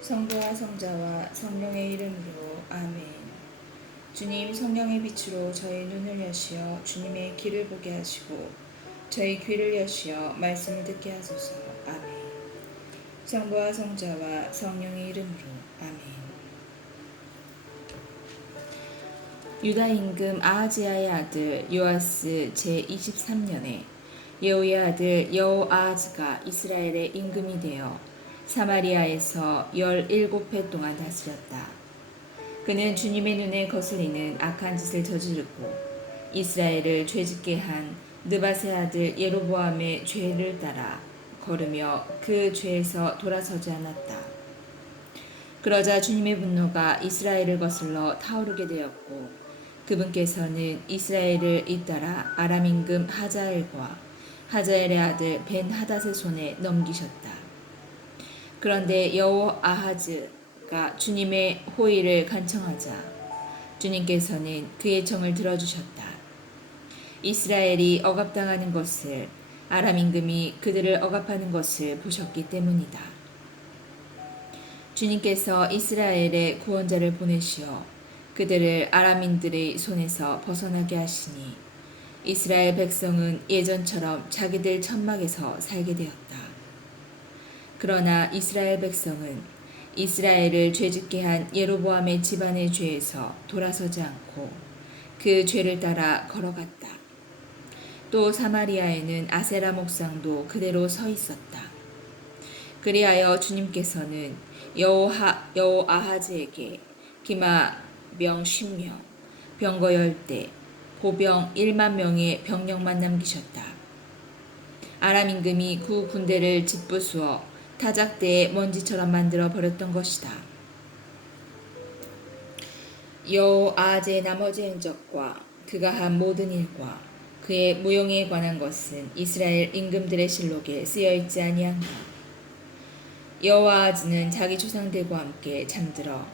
성부와 성자와 성령의 이름으로 아멘. 주님, 성령의 빛으로 저희 눈을 여시어 주님의 길을 보게 하시고 저희 귀를 여시어 말씀을 듣게 하소서. 아멘. 성부와 성자와 성령의 이름으로 아멘. 유다 임금 아하지야의 아들 요아스 제23년에 예후의 아들 여호아하즈가 이스라엘의 임금이 되어 사마리아에서 17해 동안 다스렸다. 그는 주님의 눈에 거슬리는 악한 짓을 저지르고 이스라엘을 죄짓게 한 느밧의 아들 예로보암의 죄를 따라 걸으며 그 죄에서 돌아서지 않았다. 그러자 주님의 분노가 이스라엘을 거슬러 타오르게 되었고 그분께서는 이스라엘을 잇따라 아람 임금 하자엘과 하자엘의 아들 벤 하닷의 손에 넘기셨다. 그런데 여호아하즈가 주님의 호의를 간청하자 주님께서는 그의 청을 들어주셨다. 이스라엘이 억압당하는 것을 아람 임금이 그들을 억압하는 것을 보셨기 때문이다. 주님께서 이스라엘의 구원자를 보내시어 그들을 아람인들의 손에서 벗어나게 하시니 이스라엘 백성은 예전처럼 자기들 천막에서 살게 되었다. 그러나 이스라엘 백성은 이스라엘을 죄짓게 한 예로보암의 집안의 죄에서 돌아서지 않고 그 죄를 따라 걸어갔다. 또 사마리아에는 아세라 목상도 그대로 서 있었다. 그리하여 주님께서는 여호아하즈에게 기마병 10명, 병거 10대, 보병 1만 명의 병력만 남기셨다. 아람 임금이 그 군대를 짓부수어 타작대에 먼지처럼 만들어 버렸던 것이다. 여호아하즈의 나머지 행적과 그가 한 모든 일과 그의 무용에 관한 것은 이스라엘 임금들의 실록에 쓰여 있지 아니한가. 여호아하즈는 자기 조상들과 함께 잠들어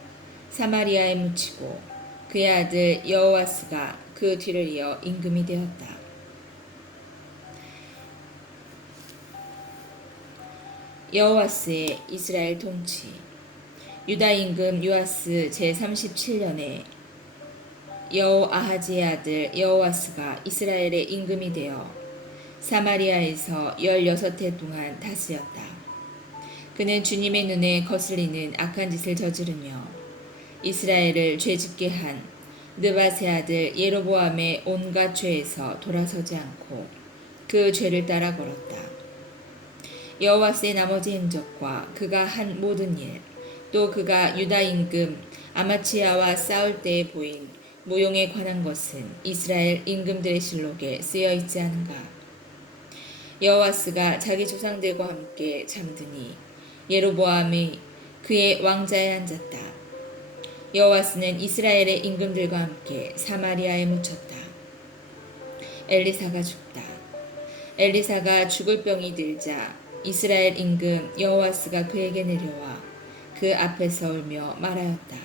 사마리아에 묻히고 그의 아들 여호아스가 그 뒤를 이어 임금이 되었다. 여호아스의 이스라엘 통치. 유다 임금 요아스 제37년에 여호아하즈의 아들 여호아스가 이스라엘의 임금이 되어 사마리아에서 16해 동안 다스렸다. 그는 주님의 눈에 거슬리는 악한 짓을 저지르며 이스라엘을 죄짓게 한 느밧의 아들 예로보암의 온갖 죄에서 돌아서지 않고 그 죄를 따라 걸었다. 여호아스의 나머지 행적과 그가 한 모든 일, 또 그가 유다 임금 아마치야와 싸울 때에 보인 모용에 관한 것은 이스라엘 임금들의 실록에 쓰여 있지 않은가. 여호아스가 자기 조상들과 함께 잠드니 예로보암이 그의 왕자에 앉았다. 여호아스는 이스라엘의 임금들과 함께 사마리아에 묻혔다. 엘리사가 죽다. 엘리사가 죽을 병이 들자 이스라엘 임금 여호아스가 그에게 내려와 그 앞에서 울며 말하였다.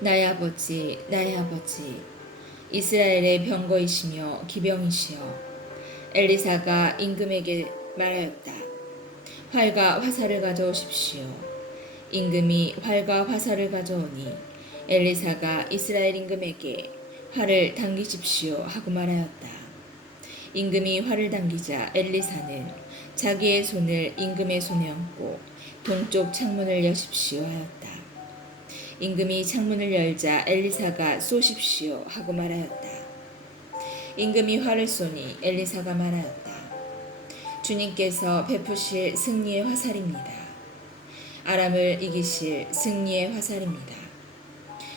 나의 아버지, 나의 아버지, 이스라엘의 병거이시며 기병이시여. 엘리사가 임금에게 말하였다. 활과 화살을 가져오십시오. 임금이 활과 화살을 가져오니 엘리사가 이스라엘 임금에게 활을 당기십시오 하고 말하였다. 임금이 활을 당기자 엘리사는 자기의 손을 임금의 손에 얹고 동쪽 창문을 여십시오 하였다. 임금이 창문을 열자 엘리사가 쏘십시오 하고 말하였다. 임금이 활을 쏘니 엘리사가 말하였다. 주님께서 베푸실 승리의 화살입니다. 아람을 이기실 승리의 화살입니다.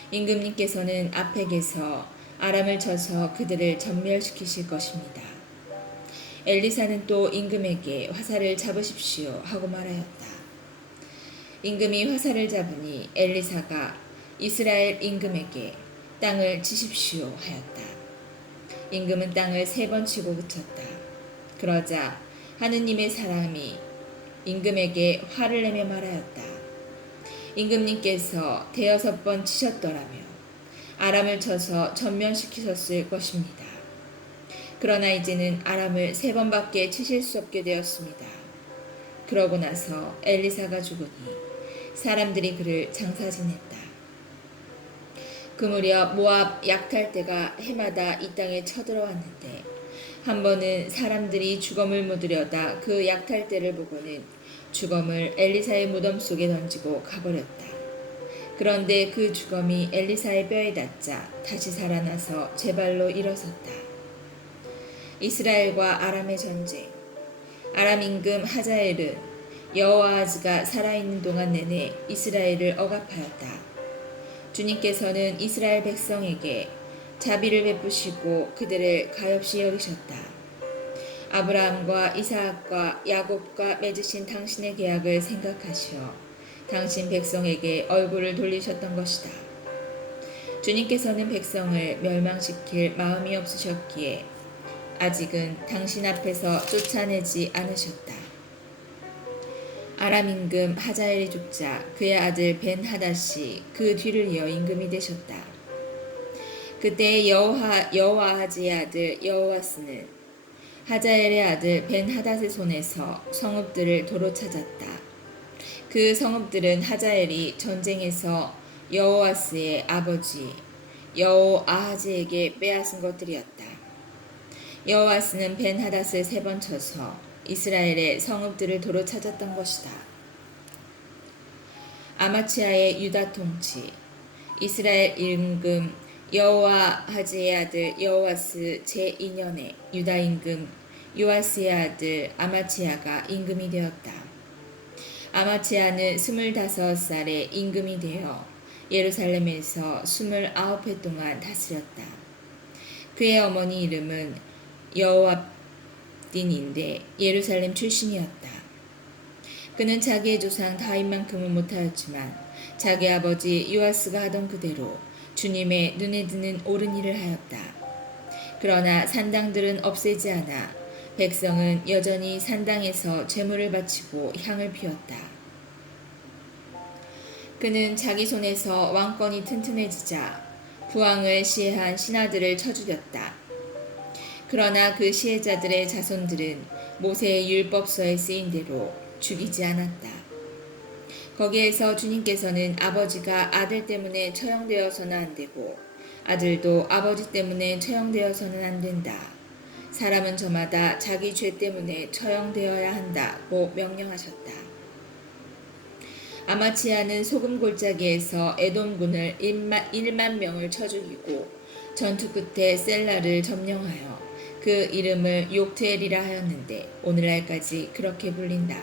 임금님께서는 아펙에서 아람을 쳐서 그들을 전멸시키실 것입니다. 엘리사는 또 임금에게 화살을 잡으십시오 하고 말하였다. 임금이 화살을 잡으니 엘리사가 이스라엘 임금에게 땅을 치십시오 하였다. 임금은 땅을 3번 치고 그쳤다. 그러자 하느님의 사람이 임금에게 화를 내며 말하였다. 임금님께서 6번 치셨더라며 아람을 쳐서 전면시키셨을 것입니다. 그러나 이제는 아람을 3번밖에 치실 수 없게 되었습니다. 그러고 나서 엘리사가 죽으니 사람들이 그를 장사 지냈다. 그 무렵 모압 약탈대가 해마다 이 땅에 쳐들어왔는데 한 번은 사람들이 죽음을 묻으려다 그 약탈대를 보고는 죽음을 엘리사의 무덤 속에 던지고 가버렸다. 그런데 그 죽음이 엘리사의 뼈에 닿자 다시 살아나서 제 발로 일어섰다. 이스라엘과 아람의 전쟁. 아람 임금 하자엘은 여호아하즈가 살아있는 동안 내내 이스라엘을 억압하였다. 주님께서는 이스라엘 백성에게 자비를 베푸시고 그들을 가엾이 여기셨다. 아브라함과 이삭과 야곱과 맺으신 당신의 계약을 생각하시어 당신 백성에게 얼굴을 돌리셨던 것이다. 주님께서는 백성을 멸망시킬 마음이 없으셨기에 아직은 당신 앞에서 쫓아내지 않으셨다. 아람 임금 하자엘이 죽자 그의 아들 벤 하닷이 그 뒤를 이어 임금이 되셨다. 그때 여호아하즈의 아들 여호아스는 하자엘의 아들 벤 하닷의 손에서 성읍들을 도로 찾았다. 그 성읍들은 하자엘이 전쟁에서 여호아스의 아버지 여호아하즈에게 빼앗은 것들이었다. 여호아스는 벤 하닷을 3번 쳐서 이스라엘의 성읍들을 도로 찾았던 것이다. 아마치아의 유다 통치. 이스라엘 임금 여호아하즈의 아들 여호아스 제2년에 유다 임금 요아스의 아들 아마치아가 임금이 되었다. 아마치아는 25살에 임금이 되어 예루살렘에서 29해 동안 다스렸다. 그의 어머니 이름은 여호압딘인데 예루살렘 출신이었다. 그는 자기의 조상 다윗만큼은 못하였지만 자기 아버지 요아스가 하던 그대로 주님의 눈에 드는 옳은 일을 하였다. 그러나 산당들은 없애지 않아 백성은 여전히 산당에서 제물을 바치고 향을 피웠다. 그는 자기 손에서 왕권이 튼튼해지자 부왕을 시해한 신하들을 쳐 죽였다. 그러나 그 시해자들의 자손들은 모세의 율법서에 쓰인 대로 죽이지 않았다. 거기에서 주님께서는 아버지가 아들 때문에 처형되어서는 안 되고 아들도 아버지 때문에 처형되어서는 안 된다. 사람은 저마다 자기 죄 때문에 처형되어야 한다고 명령하셨다. 아마치아는 소금 골짜기에서 에돔군을 1만 명을 쳐 죽이고 전투 끝에 셀라를 점령하여 그 이름을 욕트엘이라 하였는데 오늘날까지 그렇게 불린다.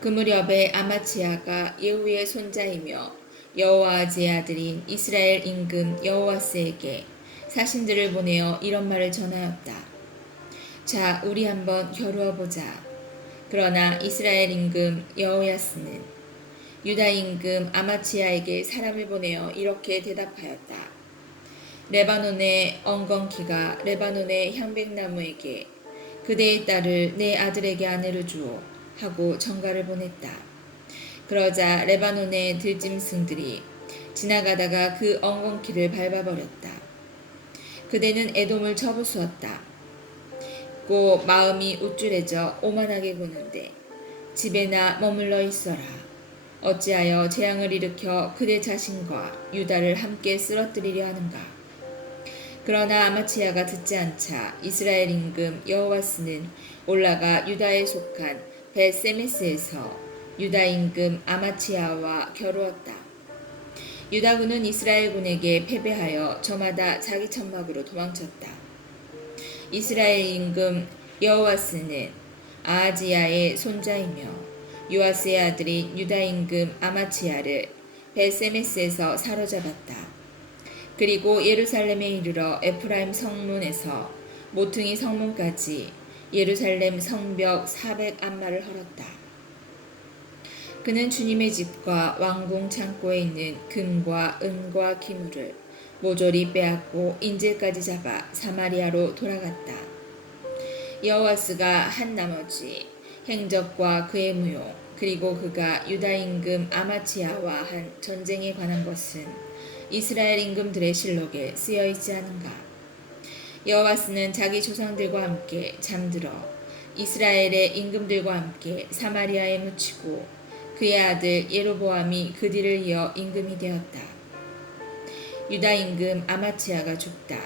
그 무렵에 아마치아가 예후의 손자이며 여호아하즈의 아들인 이스라엘 임금 여호아스에게 사신들을 보내어 이런 말을 전하였다. 자, 우리 한번 겨루어 보자. 그러나 이스라엘 임금 여호야스는 유다 임금 아마치아에게 사람을 보내어 이렇게 대답하였다. 레바논의 엉겅퀴가 레바논의 향백나무에게 그대의 딸을 내 아들에게 아내로 주오 하고 전가를 보냈다. 그러자 레바논의 들짐승들이 지나가다가 그 엉겅퀴를 밟아버렸다. 그대는 에돔을 쳐부수었다. 고 마음이 우쭐해져 오만하게 구는데 집에나 머물러 있어라. 어찌하여 재앙을 일으켜 그대 자신과 유다를 함께 쓰러뜨리려 하는가. 그러나 아마치아가 듣지 않자 이스라엘 임금 여호아스는 올라가 유다에 속한 벳세메스에서 유다 임금 아마치아와 겨루었다. 유다군은 이스라엘군에게 패배하여 저마다 자기 천막으로 도망쳤다. 이스라엘 임금 여호아스는 아하지야의 손자이며 요아스의 아들인 유다 임금 아마치아를 벳세메스에서 사로잡았다. 그리고 예루살렘에 이르러 에프라임 성문에서 모퉁이 성문까지 예루살렘 성벽 400안마를 헐었다. 그는 주님의 집과 왕궁 창고에 있는 금과 은과 기물을 모조리 빼앗고 인질까지 잡아 사마리아로 돌아갔다. 여호아스가 한 나머지 행적과 그의 무용 그리고 그가 유다 임금 아마치아와 한 전쟁에 관한 것은 이스라엘 임금들의 실록에 쓰여 있지 않은가. 여호아스는 자기 조상들과 함께 잠들어 이스라엘의 임금들과 함께 사마리아에 묻히고 그의 아들 예로보암이 그 뒤를 이어 임금이 되었다. 유다 임금 아마치아가 죽다.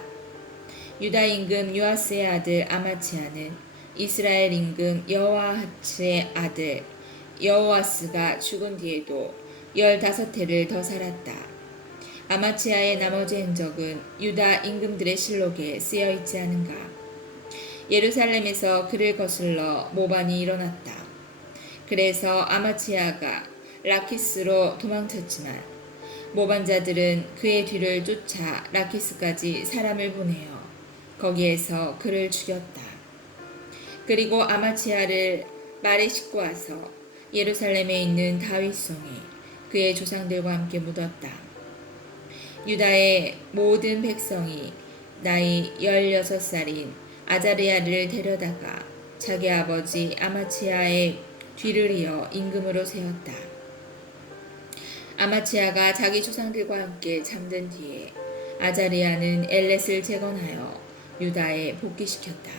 유다 임금 요아스의 아들 아마치아는 이스라엘 임금 여호아하츠의 아들 여호아스가 죽은 뒤에도 15해를 더 살았다. 아마치아의 나머지 행적은 유다 임금들의 실록에 쓰여 있지 않은가. 예루살렘에서 그를 거슬러 모반이 일어났다. 그래서 아마치아가 라키스로 도망쳤지만 모반자들은 그의 뒤를 쫓아 라키스까지 사람을 보내어 거기에서 그를 죽였다. 그리고 아마치아를 말에 싣고 와서 예루살렘에 있는 다윗성에 그의 조상들과 함께 묻었다. 유다의 모든 백성이 나이 16살인 아자르야를 데려다가 자기 아버지 아마치아의 뒤를 이어 임금으로 세웠다. 아마치아가 자기 조상들과 함께 잠든 뒤에 아자르야는 엘렛을 재건하여 유다에 복귀시켰다.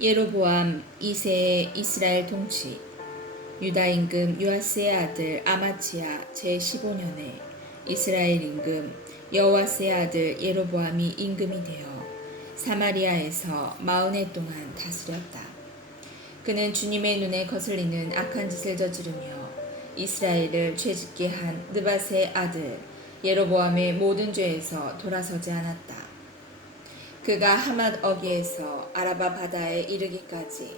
예로보암 2세의 이스라엘 통치. 유다 임금 요아스의 아들 아마치아 제15년에 이스라엘 임금 여호아스의 아들 예로보암이 임금이 되어 사마리아에서 40해 동안 다스렸다. 그는 주님의 눈에 거슬리는 악한 짓을 저지르며 이스라엘을 죄짓게 한 느밧의 아들 예로보암의 모든 죄에서 돌아서지 않았다. 그가 하맛 어귀에서 아라바 바다에 이르기까지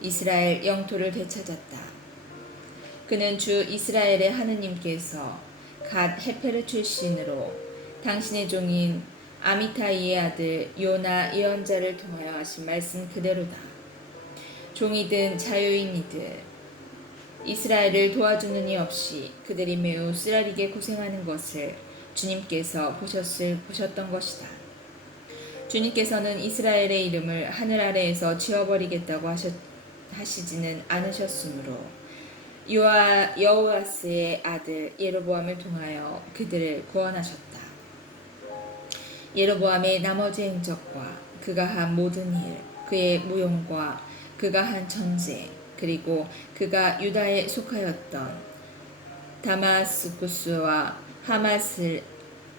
이스라엘 영토를 되찾았다. 그는 주 이스라엘의 하느님께서 갓 헤페르 출신으로 당신의 종인 아미타이의 아들 요나 예언자를 통하여 하신 말씀 그대로다. 종이든 자유인이든 이스라엘을 도와주는 이 없이 그들이 매우 쓰라리게 고생하는 것을 주님께서 보셨던 것이다. 주님께서는 이스라엘의 이름을 하늘 아래에서 지워버리겠다고 하시지는 않으셨으므로 여호아스의 아들 예로보암을 통하여 그들을 구원하셨다. 예로보암의 나머지 행적과 그가 한 모든 일, 그의 무용과 그가 한 전쟁, 그리고 그가 유다에 속하였던 다마스쿠스와 하맛을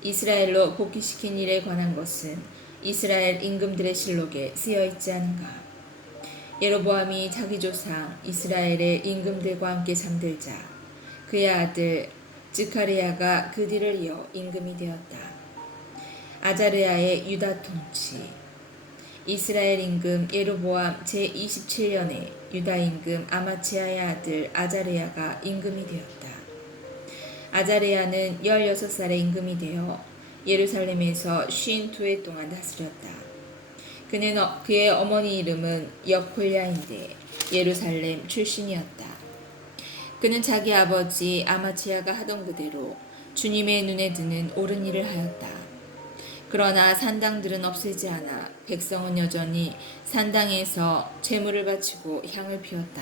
이스라엘로 복귀시킨 일에 관한 것은 이스라엘 임금들의 실록에 쓰여 있지 않은가. 예로보암이 자기 조상 이스라엘의 임금들과 함께 잠들자 그의 아들 즈카리야가 그 뒤를 이어 임금이 되었다. 아자르야의 유다 통치. 이스라엘 임금 예로보암 제27년에 유다 임금 아마치아의 아들 아자르야가 임금이 되었다. 아자르야는 16살에 임금이 되어 예루살렘에서 52해 동안 다스렸다. 그는 그의 어머니 이름은 여콜야인데 예루살렘 출신이었다. 그는 자기 아버지 아마치아가 하던 그대로 주님의 눈에 드는 옳은 일을 하였다. 그러나 산당들은 없애지 않아 백성은 여전히 산당에서 제물을 바치고 향을 피웠다.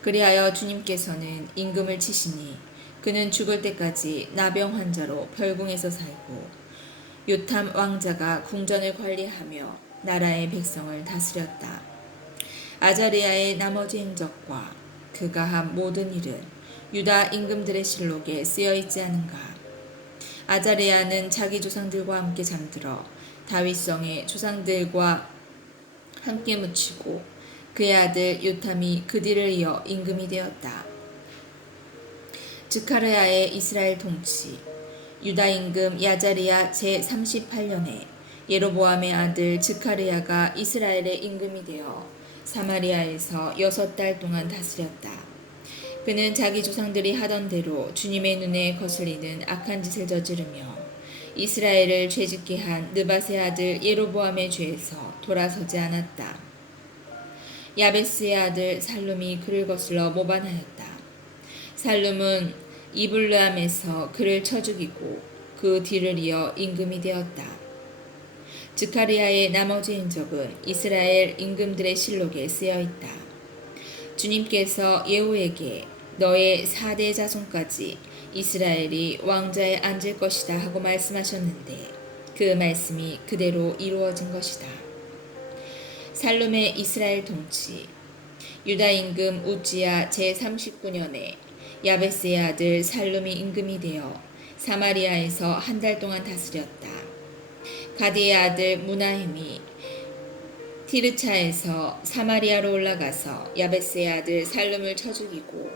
그리하여 주님께서는 임금을 치시니 그는 죽을 때까지 나병 환자로 벌궁에서 살고 요탐 왕자가 궁전을 관리하며 나라의 백성을 다스렸다. 아자르야의 나머지 행적과 그가 한 모든 일은 유다 임금들의 실록에 쓰여 있지 않은가. 아자르야는 자기 조상들과 함께 잠들어 다윗성의 조상들과 함께 묻히고 그의 아들 요탐이 그 뒤를 이어 임금이 되었다. 즈카르야의 이스라엘 통치. 유다 임금 야자리야 제38년에 예로보암의 아들 즈카르야가 이스라엘의 임금이 되어 사마리아에서 6달 동안 다스렸다. 그는 자기 조상들이 하던 대로 주님의 눈에 거슬리는 악한 짓을 저지르며 이스라엘을 죄짓게 한 느밧의 아들 예로보암의 죄에서 돌아서지 않았다. 야베스의 아들 살룸이 그를 거슬러 모반하였다. 살룸은 이블르함에서 그를 쳐 죽이고 그 뒤를 이어 임금이 되었다. 즈카리야의 나머지 행적은 이스라엘 임금들의 실록에 쓰여 있다. 주님께서 예후에게 너의 4대 자손까지 이스라엘이 왕좌에 앉을 것이다 하고 말씀하셨는데 그 말씀이 그대로 이루어진 것이다. 살룸의 이스라엘 통치. 유다 임금 우지야 제39년에 야베스의 아들 살룸이 임금이 되어 사마리아에서 한 달 동안 다스렸다. 가디의 아들 무나헴이 티르차에서 사마리아로 올라가서 야베스의 아들 살룸을 쳐 죽이고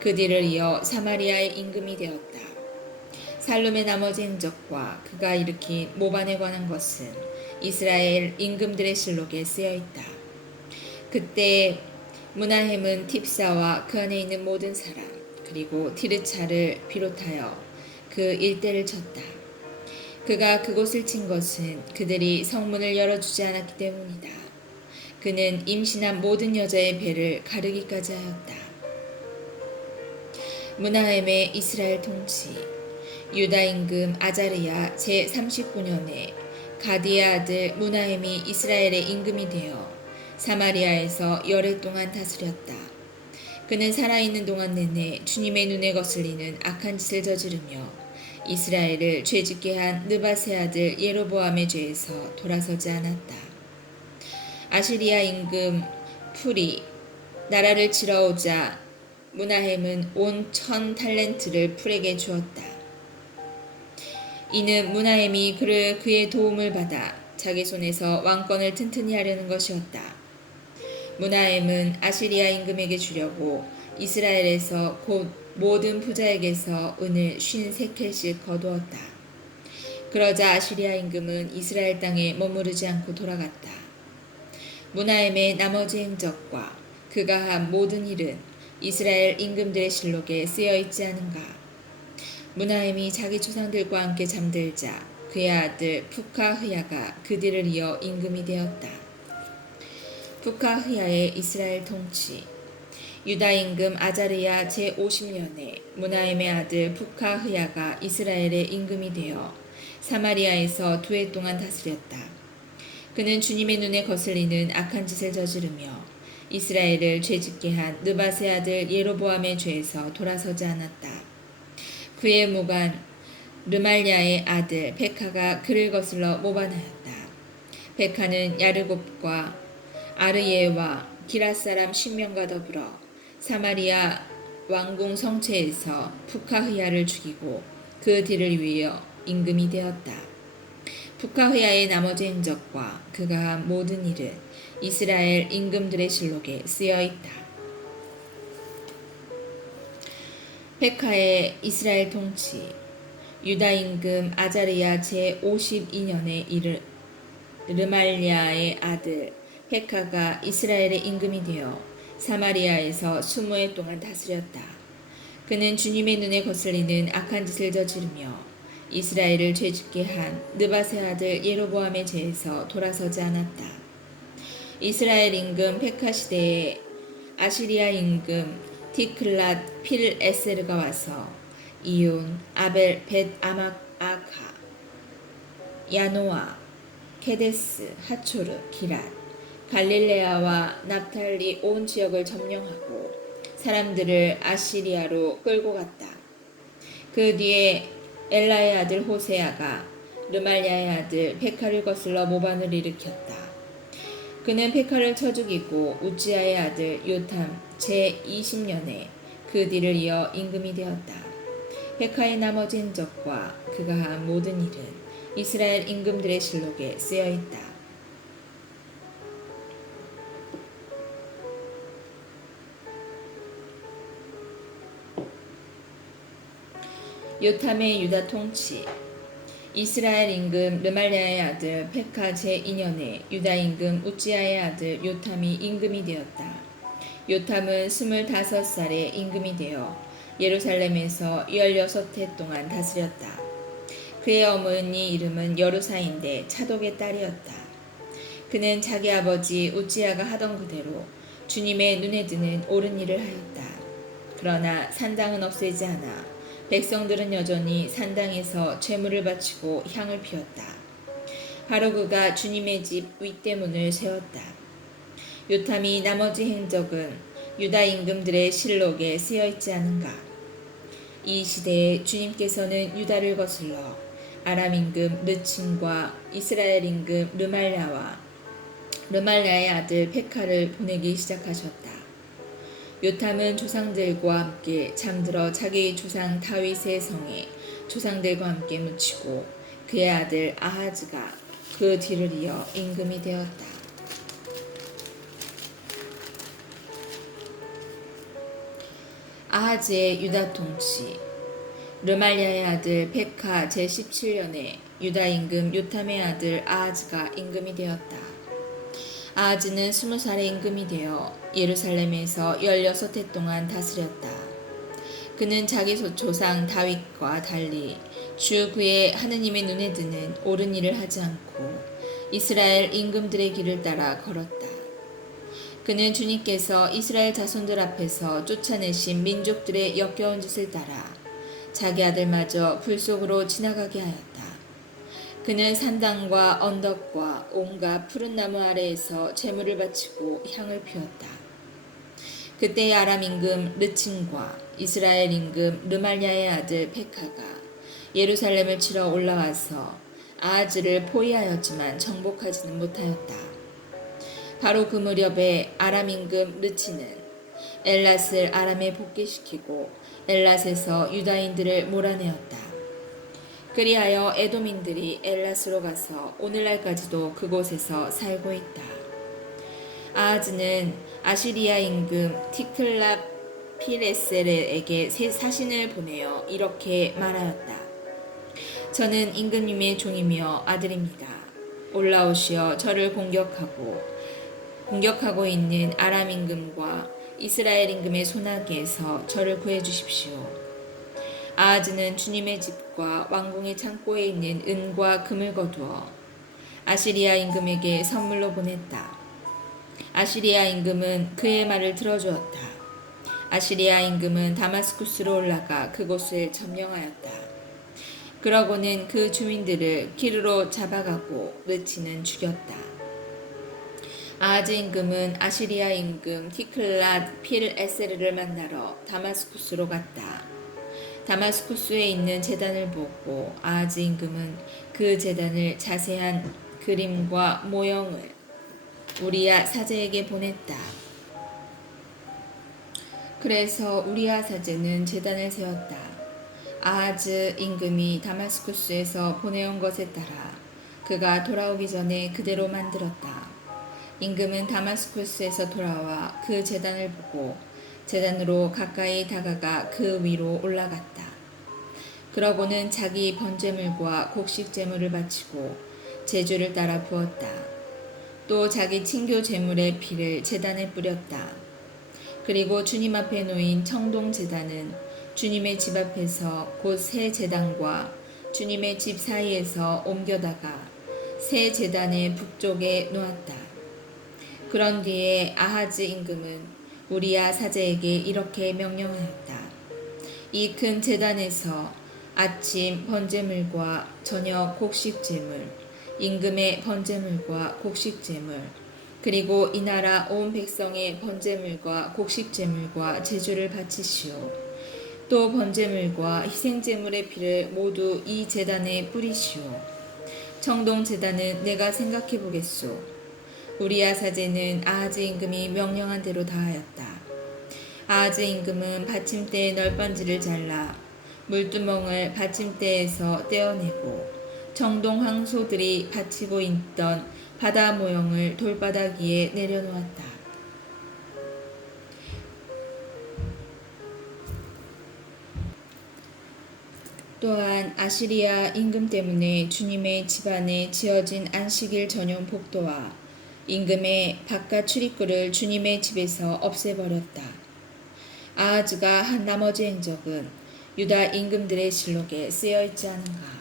그 뒤를 이어 사마리아의 임금이 되었다. 살룸의 나머지 행적과 그가 일으킨 모반에 관한 것은 이스라엘 임금들의 실록에 쓰여 있다. 그때 무나헴은 팁사와 그 안에 있는 모든 사람 그리고 티르차를 비롯하여 그 일대를 쳤다. 그가 그곳을 친 것은 그들이 성문을 열어주지 않았기 때문이다. 그는 임신한 모든 여자의 배를 가르기까지 하였다. 무나헴의 이스라엘 통치. 유다 임금 아자르야 제39년에 가디의 아들 무나헴이 이스라엘의 임금이 되어 사마리아에서 열흘 동안 다스렸다. 그는 살아있는 동안 내내 주님의 눈에 거슬리는 악한 짓을 저지르며 이스라엘을 죄짓게 한 느밧의 아들 예로보암의 죄에서 돌아서지 않았다. 아시리아 임금 풀이 나라를 치러 오자 무나헴은 온 1000달란트를 풀에게 주었다. 이는 무나헴이 그의 도움을 받아 자기 손에서 왕권을 튼튼히 하려는 것이었다. 무나헴은 아시리아 임금에게 주려고 이스라엘에서 곧 모든 부자에게서 은을 50세켈씩 거두었다. 그러자 아시리아 임금은 이스라엘 땅에 머무르지 않고 돌아갔다. 무나헴의 나머지 행적과 그가 한 모든 일은 이스라엘 임금들의 실록에 쓰여 있지 않은가. 무나헴이 자기 조상들과 함께 잠들자 그의 아들 푸카흐야가 그 뒤를 이어 임금이 되었다. 푸카흐야의 이스라엘 통치. 유다 임금 아자르야 제50년에 무나헴의 아들 푸카흐야가 이스라엘의 임금이 되어 사마리아에서 2해 동안 다스렸다. 그는 주님의 눈에 거슬리는 악한 짓을 저지르며 이스라엘을 죄짓게 한 느밧의 아들 예로보암의 죄에서 돌아서지 않았다. 그의 모간 르말랴의 아들 베카가 그를 거슬러 모반하였다. 베카는 야르곱과 아르예와 기랏 사람 10명과 더불어 사마리아 왕궁 성체에서 푸카흐야를 죽이고 그 뒤를 위하여 임금이 되었다. 푸카흐야의 나머지 행적과 그가 한 모든 일은 이스라엘 임금들의 실록에 쓰여 있다. 베카의 이스라엘 통치. 유다 임금 아자르야 제52년에 르말랴의 아들 베카가 이스라엘의 임금이 되어 사마리아에서 20해 동안 다스렸다. 그는 주님의 눈에 거슬리는 악한 짓을 저지르며 이스라엘을 죄짓게 한 느밧의 아들 예로보암의 죄에서 돌아서지 않았다. 이스라엘 임금 베카 시대에 아시리아 임금 디클랏 필 에세르가 와서 이온, 아벨, 벳 아카, 야노아, 케데스, 하초르, 기랏, 갈릴레아와 납탈리 온 지역을 점령하고 사람들을 아시리아로 끌고 갔다. 그 뒤에 엘라의 아들 호세아가 르말랴의 아들 베카를 거슬러 모반을 일으켰다. 그는 베카를 쳐 죽이고 우지야의 아들 요탐 제20년에 그 뒤를 이어 임금이 되었다. 베카의 나머지 행적과 그가 한 모든 일은 이스라엘 임금들의 실록에 쓰여 있다. 요탐의 유다 통치. 이스라엘 임금 르말랴의 아들 베카 제2년에 유다 임금 우지야의 아들 요탐이 임금이 되었다. 요탐은 25살에 임금이 되어 예루살렘에서 16해 동안 다스렸다. 그의 어머니 이름은 여루사인데 차독의 딸이었다. 그는 자기 아버지 우지야가 하던 그대로 주님의 눈에 드는 옳은 일을 하였다. 그러나 산당은 없애지 않아 백성들은 여전히 산당에서 제물을 바치고 향을 피웠다. 바로 그가 주님의 집 윗대문을 세웠다. 요탐이 나머지 행적은 유다 임금들의 실록에 쓰여 있지 않은가? 이 시대에 주님께서는 유다를 거슬러 아람 임금 르친과 이스라엘 임금 르말랴의 아들 페카를 보내기 시작하셨다. 요탐은 조상들과 함께 잠들어 자기 조상 다윗의 성에 조상들과 함께 묻히고 그의 아들 아하즈가 그 뒤를 이어 임금이 되었다. 아하즈의 유다 통치. 르말랴의 아들 페카 제17년에 유다 임금 요탐의 아들 아하즈가 임금이 되었다. 아하즈는 20살에 임금이 되어 예루살렘에서 16해 동안 다스렸다. 그는 자기 조상 다윗과 달리 주 그의 하느님의 눈에 드는 옳은 일을 하지 않고 이스라엘 임금들의 길을 따라 걸었다. 그는 주님께서 이스라엘 자손들 앞에서 쫓아내신 민족들의 역겨운 짓을 따라 자기 아들마저 불 속으로 지나가게 하였다. 그는 산당과 언덕과 온갖 푸른 나무 아래에서 제물을 바치고 향을 피웠다. 그때 아람 임금 르친과 이스라엘 임금 르말랴의 아들 페카가 예루살렘을 치러 올라와서 아하즈를 포위하였지만 정복하지는 못하였다. 바로 그 무렵에 아람 임금 르친은 엘랏을 아람에 복귀시키고 엘랏에서 유다인들을 몰아내었다. 그리하여 에돔인들이 엘랏으로 가서 오늘날까지도 그곳에서 살고 있다. 아하즈는 아시리아 임금 티클랍 필에셀에게 사신을 보내어 이렇게 말하였다. 저는 임금님의 종이며 아들입니다. 올라오시어 저를 공격하고 있는 아람 임금과 이스라엘 임금의 손아귀에서 저를 구해 주십시오. 아하즈는 주님의 집과 왕궁의 창고에 있는 은과 금을 거두어 아시리아 임금에게 선물로 보냈다. 아시리아 임금은 그의 말을 들어주었다. 아시리아 임금은 다마스쿠스로 올라가 그곳을 점령하였다. 그러고는 그 주민들을 기르로 잡아가고 르친은 죽였다. 아하즈 임금은 아시리아 임금 티클랏 필에세르를 만나러 다마스쿠스로 갔다. 다마스쿠스에 있는 제단을 보고 아하즈 임금은 그 제단을 자세한 그림과 모형을 우리야 사제에게 보냈다. 그래서 우리야 사제는 제단을 세웠다. 아하즈 임금이 다마스쿠스에서 보내온 것에 따라 그가 돌아오기 전에 그대로 만들었다. 임금은 다마스쿠스에서 돌아와 그 제단을 보고 제단으로 가까이 다가가 그 위로 올라갔다. 그러고는 자기 번제물과 곡식 제물을 바치고 제주를 따라 부었다. 또 자기 친교 제물의 피를 제단에 뿌렸다. 그리고 주님 앞에 놓인 청동 제단은 주님의 집 앞에서 곧 새 제단과 주님의 집 사이에서 옮겨다가 새 제단의 북쪽에 놓았다. 그런 뒤에 아하즈 임금은 우리야 사제에게 이렇게 명령하였다. 이 큰 제단에서 아침 번제물과 저녁 곡식제물, 임금의 번제물과 곡식제물, 그리고 이 나라 온 백성의 번제물과 곡식제물과 제주를 바치시오. 또 번제물과 희생제물의 피를 모두 이 제단에 뿌리시오. 청동 제단은 내가 생각해 보겠소. 우리야 사제는 아하즈 임금이 명령한 대로 다하였다. 아하즈 임금은 받침대의 널빤지를 잘라 물두멍을 받침대에서 떼어내고 청동 황소들이 받치고 있던 바다 모형을 돌바닥 위에 내려놓았다. 또한 아시리아 임금 때문에 주님의 집안에 지어진 안식일 전용 복도와 임금의 바깥 출입구를 주님의 집에서 없애버렸다. 아하즈가 한 나머지 행적은 유다 임금들의 실록에 쓰여있지 않은가.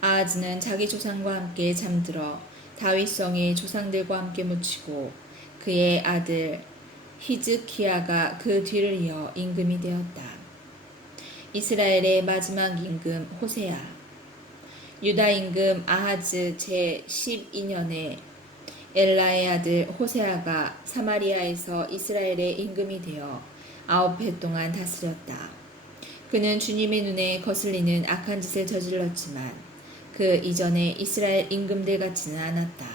아하즈는 자기 조상과 함께 잠들어 다윗성의 조상들과 함께 묻히고 그의 아들 히즈키야가 그 뒤를 이어 임금이 되었다. 이스라엘의 마지막 임금 호세아. 유다 임금 아하즈 제12년에 엘라의 아들 호세아가 사마리아에서 이스라엘의 임금이 되어 9해 동안 다스렸다. 그는 주님의 눈에 거슬리는 악한 짓을 저질렀지만 그 이전에 이스라엘 임금들 같지는 않았다.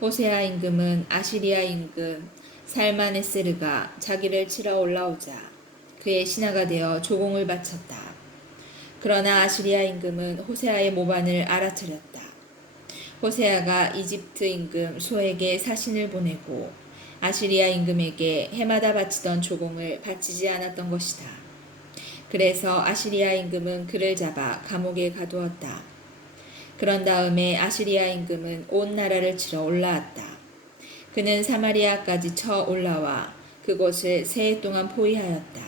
호세아 임금은 아시리아 임금 살마네세르가 자기를 치러 올라오자 그의 신하가 되어 조공을 바쳤다. 그러나 아시리아 임금은 호세아의 모반을 알아차렸다. 호세아가 이집트 임금 소에게 사신을 보내고 아시리아 임금에게 해마다 바치던 조공을 바치지 않았던 것이다. 그래서 아시리아 임금은 그를 잡아 감옥에 가두었다. 그런 다음에 아시리아 임금은 온 나라를 치러 올라왔다. 그는 사마리아까지 쳐 올라와 그곳을 3해 동안 포위하였다.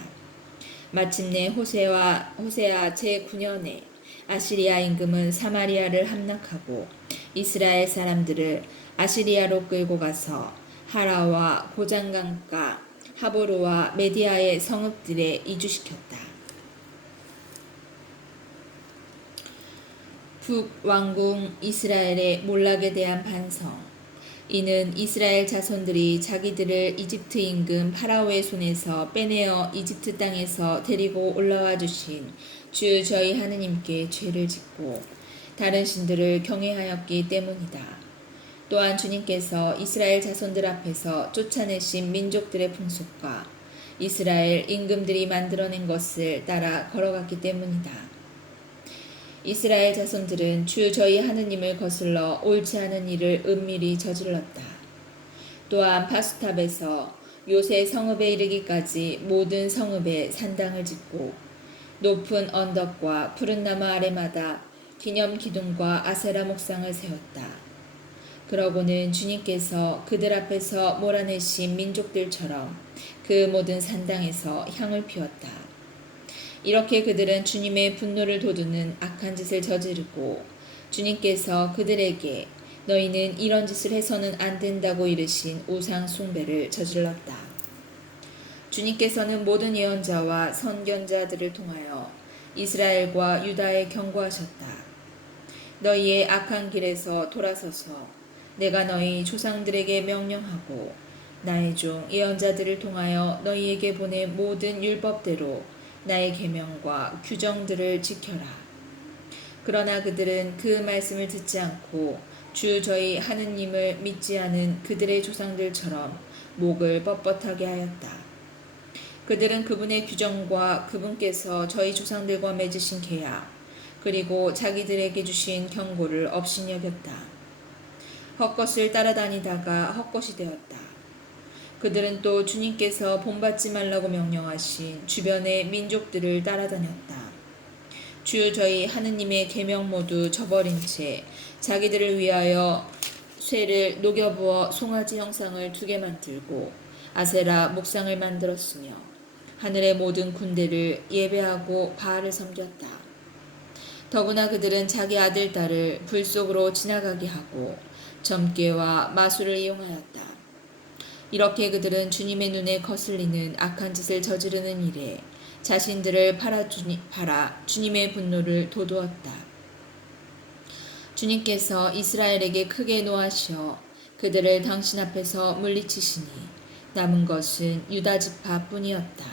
마침내 호세아 제9년에 아시리아 임금은 사마리아를 함락하고 이스라엘 사람들을 아시리아로 끌고 가서 하라와 고장강가 하보르와 메디아의 성읍들에 이주시켰다. 북왕궁 이스라엘의 몰락에 대한 반성. 이는 이스라엘 자손들이 자기들을 이집트 임금 파라오의 손에서 빼내어 이집트 땅에서 데리고 올라와 주신 주 저희 하느님께 죄를 짓고 다른 신들을 경외하였기 때문이다. 또한 주님께서 이스라엘 자손들 앞에서 쫓아내신 민족들의 풍속과 이스라엘 임금들이 만들어낸 것을 따라 걸어갔기 때문이다. 이스라엘 자손들은 주 저희 하느님을 거슬러 옳지 않은 일을 은밀히 저질렀다. 또한 파수탑에서 요새 성읍에 이르기까지 모든 성읍에 산당을 짓고 높은 언덕과 푸른 나무 아래마다 기념 기둥과 아세라 목상을 세웠다. 그러고는 주님께서 그들 앞에서 몰아내신 민족들처럼 그 모든 산당에서 향을 피웠다. 이렇게 그들은 주님의 분노를 돋우는 악한 짓을 저지르고 주님께서 그들에게 너희는 이런 짓을 해서는 안 된다고 이르신 우상 숭배를 저질렀다. 주님께서는 모든 예언자와 선견자들을 통하여 이스라엘과 유다에 경고하셨다. 너희의 악한 길에서 돌아서서 내가 너희 조상들에게 명령하고 나의 종 예언자들을 통하여 너희에게 보낸 모든 율법대로 나의 계명과 규정들을 지켜라. 그러나 그들은 그 말씀을 듣지 않고 주 저희 하느님을 믿지 않은 그들의 조상들처럼 목을 뻣뻣하게 하였다. 그들은 그분의 규정과 그분께서 저희 조상들과 맺으신 계약 그리고 자기들에게 주신 경고를 업신여겼다. 헛것을 따라다니다가 헛것이 되었다. 그들은 또 주님께서 본받지 말라고 명령하신 주변의 민족들을 따라다녔다. 주 저희 하느님의 계명 모두 저버린 채 자기들을 위하여 쇠를 녹여부어 송아지 형상을 2개 만들고 아세라 목상을 만들었으며 하늘의 모든 군대를 예배하고 바알을 섬겼다. 더구나 그들은 자기 아들 딸을 불 속으로 지나가게 하고 점괘와 마술을 이용하였다. 이렇게 그들은 주님의 눈에 거슬리는 악한 짓을 저지르는 일에 자신들을 팔아 주님의 분노를 돋우었다. 주님께서 이스라엘에게 크게 노하시어 그들을 당신 앞에서 물리치시니 남은 것은 유다 지파 뿐이었다.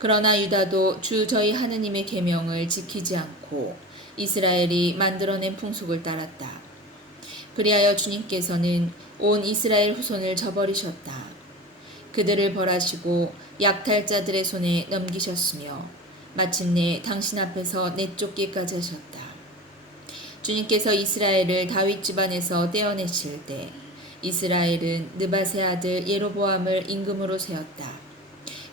그러나 유다도 주 저희 하느님의 계명을 지키지 않고 이스라엘이 만들어낸 풍속을 따랐다. 그리하여 주님께서는 온 이스라엘 후손을 저버리셨다. 그들을 벌하시고 약탈자들의 손에 넘기셨으며 마침내 당신 앞에서 내쫓기까지 하셨다. 주님께서 이스라엘을 다윗 집안에서 떼어내실 때 이스라엘은 느밧의 아들 예로보암을 임금으로 세웠다.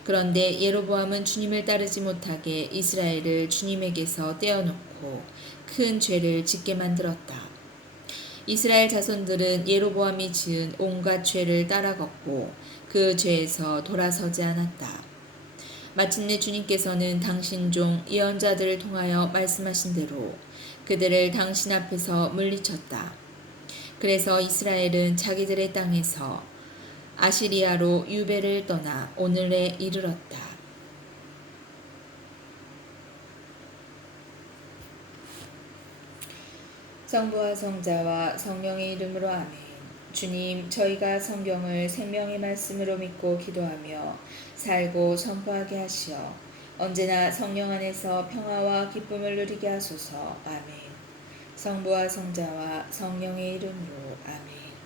그런데 예로보암은 주님을 따르지 못하게 이스라엘을 주님에게서 떼어놓고 큰 죄를 짓게 만들었다. 이스라엘 자손들은 예로보암이 지은 온갖 죄를 따라갔고 그 죄에서 돌아서지 않았다. 마침내 주님께서는 당신 종 예언자들을 통하여 말씀하신 대로 그들을 당신 앞에서 물리쳤다. 그래서 이스라엘은 자기들의 땅에서 아시리아로 유배를 떠나 오늘에 이르렀다. 성부와 성자와 성령의 이름으로 아멘. 주님, 저희가 성경을 생명의 말씀으로 믿고 기도하며 살고 선포하게 하시어 언제나 성령 안에서 평화와 기쁨을 누리게 하소서. 아멘. 성부와 성자와 성령의 이름으로 아멘.